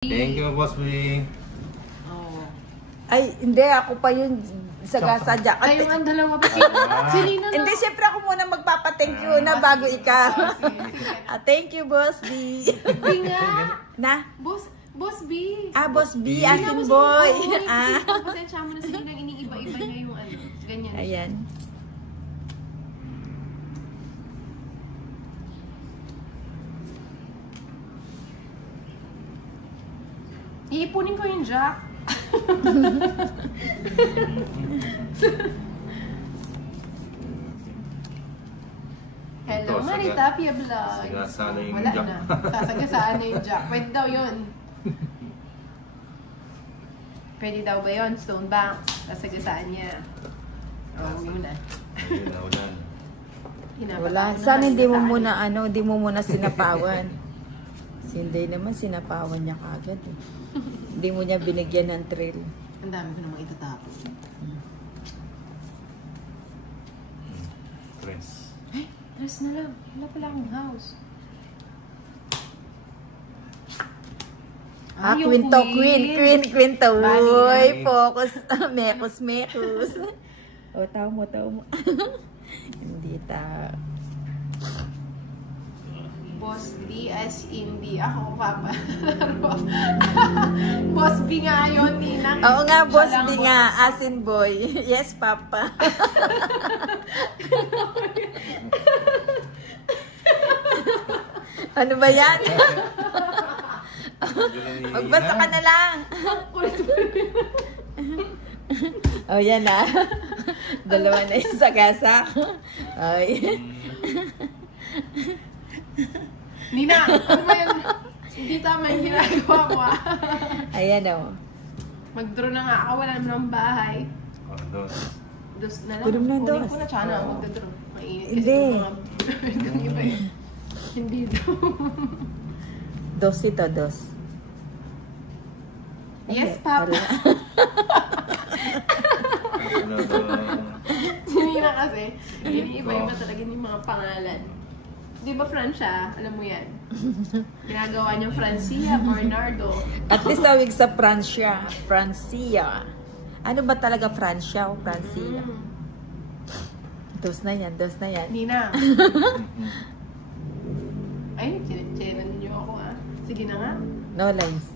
Thank you, Boss B. Oh. Ay, hindi. Ako pa yung saga-sadya. Kayo ang dalawa pa. Selena na. Hindi, siyempre ako muna magpapa-thank you na bago ikaw. Thank you, Boss B. Hindi nga. Na? Boss B. Boss B, as in boy. Pasensya mo na sila nang iniiba-iba niya yung ano. Ganyan. Ayan. Iipunin ko yung jack. Hello, Marita Pia Vlog. Sagasaan na yung Wala jack. na. Sasagasaan na yung jack. Pwede daw yun. Pwede daw ba yun? Stone banks. Sasagasaan niya. Huwag mo na. Wala. Sana hindi mo muna hindi mo muna sinapawan. Hindi naman sinapawan niya kagad eh. Hindi mo niya binigyan ng thrill. Ang dami ko namang itatapos. Friends. Ay, dress na lang. Wala pala akong house. Queen to. Uy, focus. Mekus. O, tao mo. Hindi ta. Boss D as in D. Ako papa. Boss B nga yun, Ninang. Oo nga, Boss B nga. As in boy. Yes, papa. Ano ba yan? Magbasa ka na lang. Yan na. Dalawa na yung sagasak. Ay. Nina, ano ba yan? Hindi tama yung ginagawa ko Ayan o. Mag-draw na nga ako. Wala naman ang bahay. Dos na lang. Kunin mo na Kunin dos. ko na tsaka na mag-draw. Mainit kasi Hindi. yung mga iba eh. Hindi daw. Dos ito. Yes, Papa. Nina kasi, iniiba-iba talaga yung mga pangalan. Di ba Francia? Alam mo yan. Ginagawa niyang Francia, Bernardo. At least tawag sa Francia. Ano ba talaga Francia o Francia? Dos na yan. Nina. Ay, chinecheran niyo ako Sige na nga. No lines.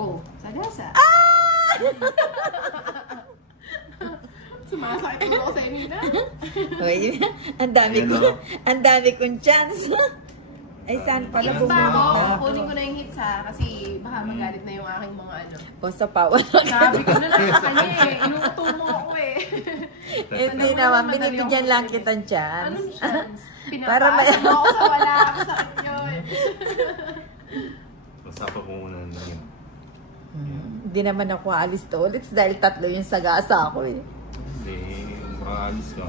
Oh, sagasa. Sumasakit ako sa Nina. Uy, ang dami kong chance. Ay, saan pala Hits ba bumalik ako? na ako? Kunin ko na yung hits kasi baka magalit na yung aking mga Basta power. Sabi ko na lang sa kanya inuuto mo ako Hindi naman, binibigyan lang kitang chance. Anong chance? Para Pinapasa mo ako sa wala. Masakit yun. Masapa ko muna na yun. Hindi naman ako aalis to ulit dahil 3 yung sagasa ako eh. Hindi, makaalis ka.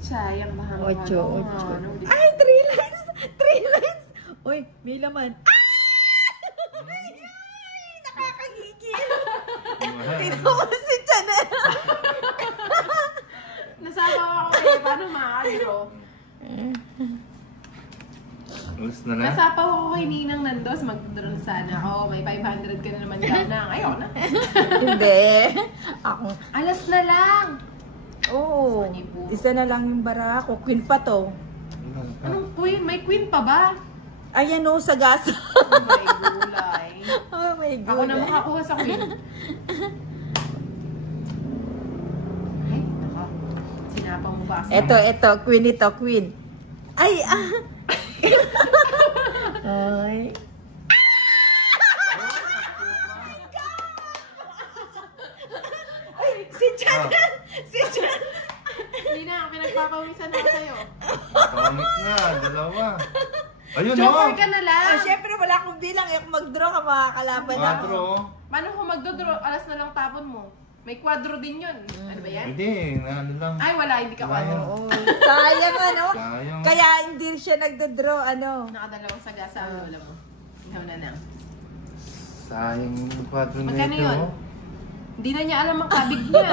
Sayang baka 8. Ay, 3 lines! 3 lines! Uy, may laman. Ay, nakakagigil. Tinuwa si Chanel. Nasabaw ako paano makakagiro? Alis na lang. Nasapaw ako kay Ninang Nandos, mag-drone sana ako. May 500 ka na naman ganang. Ayaw na. Hindi. Ako. Alas na lang! Oo. Isa na lang yung bara ko. Queen pa to. Anong queen? May queen pa ba? Ayan o, sagasa. Oh my gulay. Oh my God. Ako na makakuha sa queen. Ay, naka. Sinapang mo ba? Ito. Queen ito, queen. Ay, Ay. Ay, si Chanel! Si Chanel! Hindi na, pinagpapawisan ako sa'yo. Pangit nga, dalawa. Ayun Joker ka na lang! Syempre wala akong bilang. Kung mag-draw ka, makakalaban ako. 4. Paano kung magdodraw? Alas na lang tapon mo. May kwadro din yun. Ano ba yan? Hindi, ano lang. Ay, wala. Hindi ka kwadro. Oo. Sayang Sayang. Kaya hindi siya nagdodraw Nakadalawang sagasa ang lola mo. Ikaw na lang. Sayang yung 4 na Magkano ito. yun? Hindi na niya alam ang kabig niya.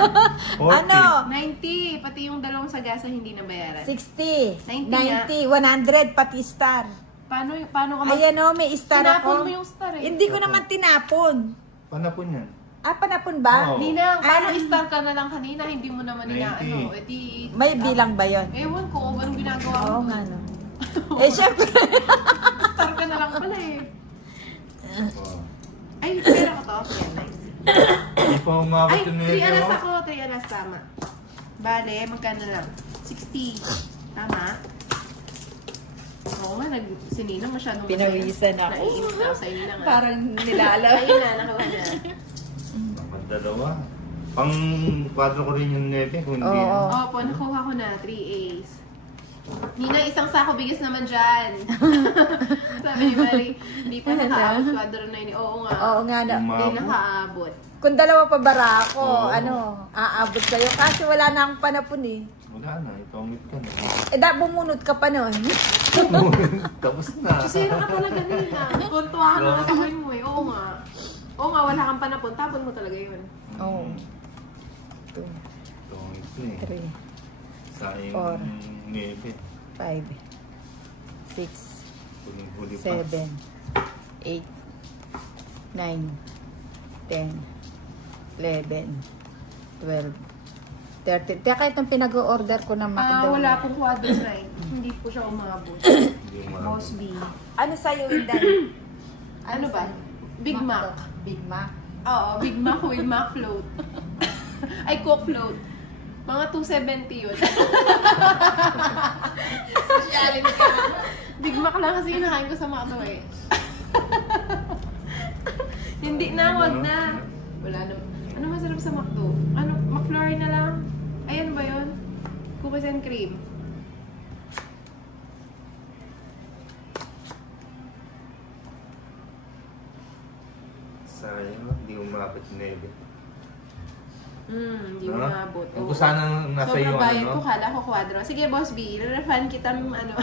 40. Ano? 90, pati yung dalawang sagasa hindi nabayaran. 60, 90 90, 100, pati star. Paano ka Ayan o, may star Tinapon ako. mo yung star eh. Hindi ko naman tinapon. Panapon yan. Ah, panapon ba? Oo. Ninang, paano Ah. star ka na lang kanina? Hindi mo naman 90. inaano. Eh di... May bilang ba yun? Ewan ko, anong ginagawa mo? Oo nga no. Eh, syempre. Star ka na lang pala eh. Oh. Ay, pera ko to. Hindi pa umabot Ay, yung 3 alas oh. ako. 3 alas, tama. Bale, magkano lang? 60. Tama? Oo nga, sininang masyadong Pinawisan ako. Naiinis na ako sa inyo lang. Parang nilalaw. Ayun na, nakuha na. Dapat dalawa. Pang kwadro ko rin yung nete kung hindi. Oo. Opo, nakuha ko na. 3 A's. Nina, isang sako bigas naman dyan. Sabi ni Mari, hindi pa nakaabot kwadro na yun. Oo nga. Oo nga no. Hindi nakaabot. Kung dalawa pa bara ako, Oo. aabot kayo. Kasi wala na akong panapon eh. Wala na, ipangit ka na. Eh, bumunot ka pa nun. Tapos na. Sira ka talaga nila. Kuntuhan na nga sa mo eh. Oo nga. Oo nga, wala kang panapon. Tapon mo talaga yun. Oo. 2, Ipangit na eh. 3, Sayang Four. nete. 5, 6, Huling-huli pa. 7, 8, 9, 10, 11, 12, 13. Kaya itong pinag-order ko ng McDonald's. Wala pong quadro night. Hindi po siya umabot. Hindi umabot. Boss B. Ano sa'yo, Inday? Ano ba? Big Mac. Big Mac. Oo, Big Mac with Mac float. Ay, Coke float. Mga 270 yun. Sociality ka na. Big Mac lang kasi kinakain ko sa McDo eh. Hindi na, wag na. Wala na. Ano masarap sa McDo? Ano, McFlurry na lang? Ay, ano ba yun? Cookies and cream. Sayang, hindi umabot yung nete. Hindi No? umabot. Kung sana nasa iyo, Sobrang bayad ano? ko, kala ko kwadro. Sige, Boss B, refund kita ano.